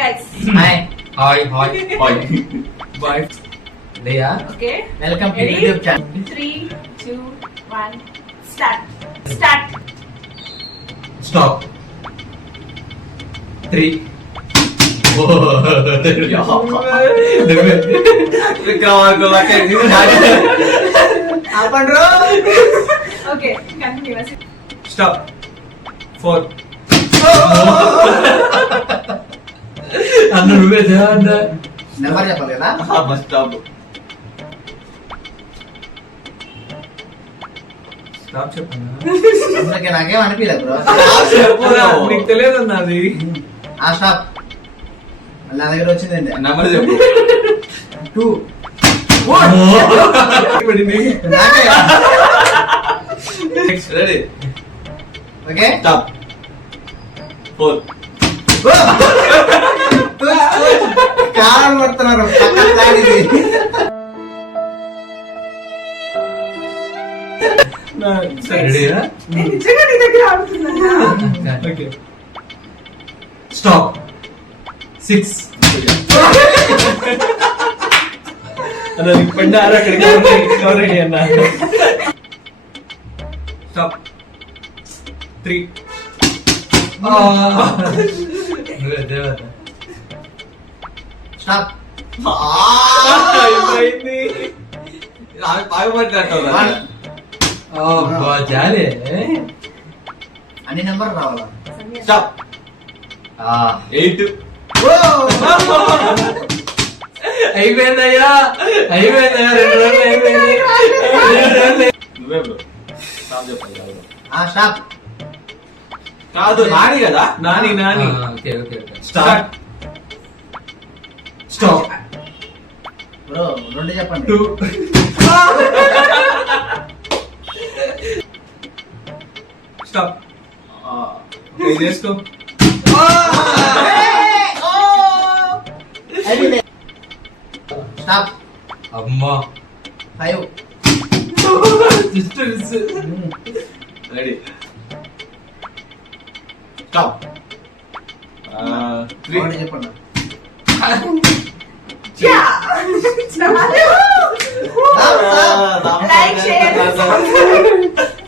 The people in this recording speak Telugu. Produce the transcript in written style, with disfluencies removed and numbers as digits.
guys. Hi. Hi. Bye. Bye. Leah. Okay. Welcome to Ready? YouTube channel. 3, 2, 1. Start. Start. Stop. 3. Okay. Continue. Stop. 4. అన్న నువ్వే చేయాలంటే నెంబర్ చెప్పాలి కదా Stop. స్టాప్ చెప్పండి. అందుకే నాకేం అనిపించలేదు బ్రో చెప్పురా, నీకు తెలియదు అన్నది. ఆ స్టాప్ నా దగ్గర వచ్చిందండి నెంబర్ చెప్పు. 2 రెడీ. Okay stop. 4. కారం కొడుతున్నారు పక్కన దాడిది రెడీయా? నేను నిజంగా నీ దగ్గర ఆడుతున్నా. ఓకే. స్టాప్ 6. అన్న నీకు పండారు అక్కడికి ఎవరండి అన్న. స్టాప్. 3. నువ్వే దేవత. స్టాప్ అయిపోయింది. ఆగిపోయినట్టు. అబ్బా జాలే. అన్ని నెంబర్ రావాలా స్టాప్. 8. అయిపోయిందయ్యా, అయిపోయిందయ్యా, 2 రోజులు అయిపోయింది. 2 రోజులు. నువ్వే బ్రో. స్టాప్ చెప్పాలి కాదు. ఆ స్టాప్ కాదు నాని కదా. Nani. Okay okay okay. Start. Stop. Bro 2 చెప్పండి 2. స్టాప్. ఓకే చేసుకో. స్టాప్ అమ్మా 5 డిస్టెన్స్. రెడీ. స్టాప్. 3. ఒకటి చెప్పండి Yeah. Stop Like, share, subscribe.